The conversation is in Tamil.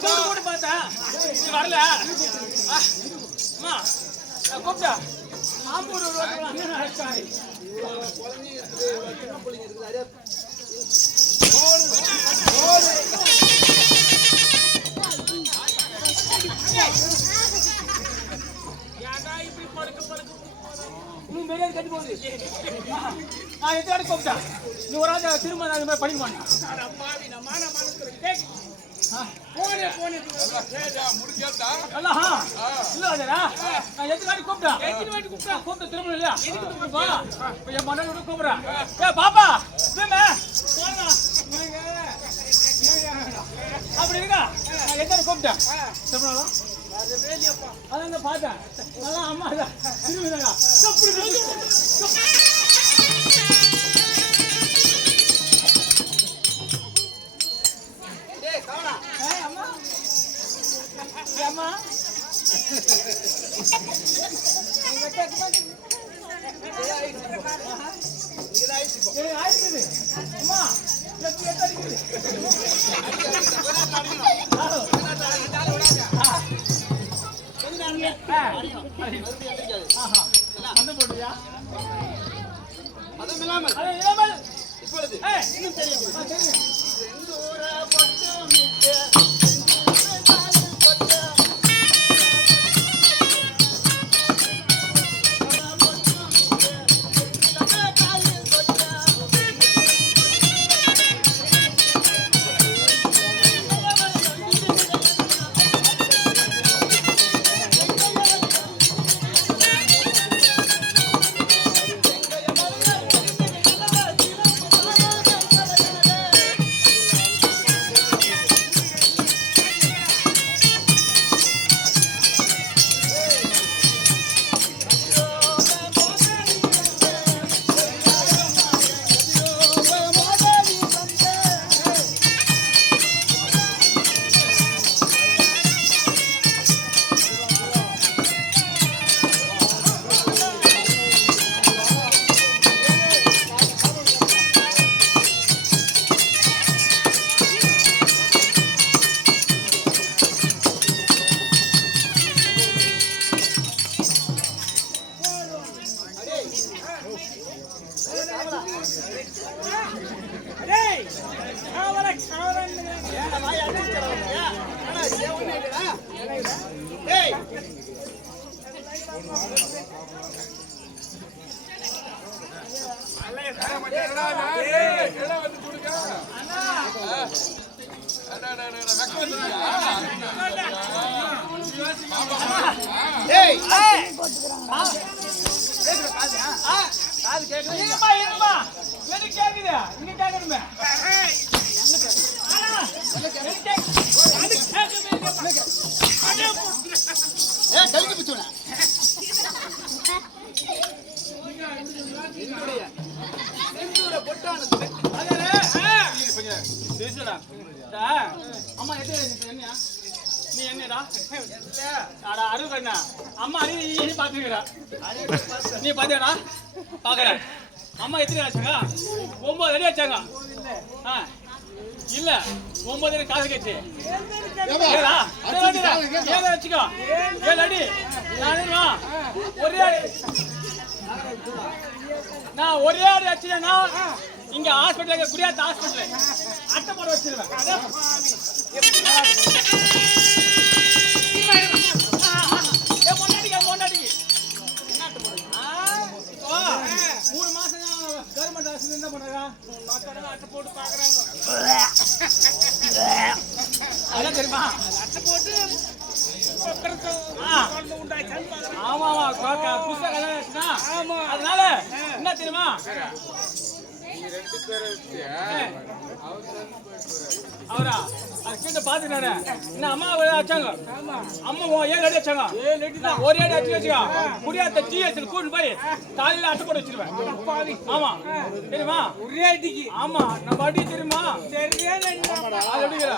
கூப்பிட்டு பார்த்தேன் நீ வரல. அம்மா கூப்பிட்டா ஆம்பூர் அண்ணன் அழைச்சாரு. கட்டி போகுது. நான் எத்தனை கூப்பிட்டா நீ ஒரு ஆள் திரும்ப அது மாதிரி படிக்க மாட்டேன். அப்படி இருக்கா எத்தனை கூப்பிட்டேன் அதான் பார்த்தேன் நல்லா அம்மா திரும்பிதாங்க. அம்மா இப்பொழுது இன்னும் தெரியும். அம்மா என்னையா நீ என்னடா அருகண்ணா அம்மா நீ பாத்துக்கிறா நீ பாத்தியாடா பாக்கல அம்மா எத்தனை ஆச்சாங்க 9 அடி ஆச்சாங்க இல்ல 9 அடி காசு கேச்சு வச்சுக்கோ 7 அடி ஒரே அடி நான் ஒரே அடி வச்சுனா இங்க ஹாஸ்பிட்டல் குடியாத்த ஹாஸ்பிட்டல் அட்டை போட வச்சிருவேன். என்ன பண்றாங்க அட்டை போட்டு பாக்குறாங்க அதான் தெரியுமா அட்டை போட்டு ஆமா ஆமா புஸ்தகம் அதனால என்ன தெரியுமா அவரா அது பாத்துக்கிறாரு என்ன அம்மா வச்சாங்க அம்மா 7 அடி வச்சாங்க 7 அடி தான் ஒரு அடி அடி வச்சுக்கா குடியாத்த ஜிஎஸ்ல கூட்டு போய் காலையில அட்டை போட்டு வச்சிருவேன். ஆமா தெரியுமா ஒரே அடிக்கு ஆமா நம்ம அடி தெரியுமா சரியா அது அடிக்கிறா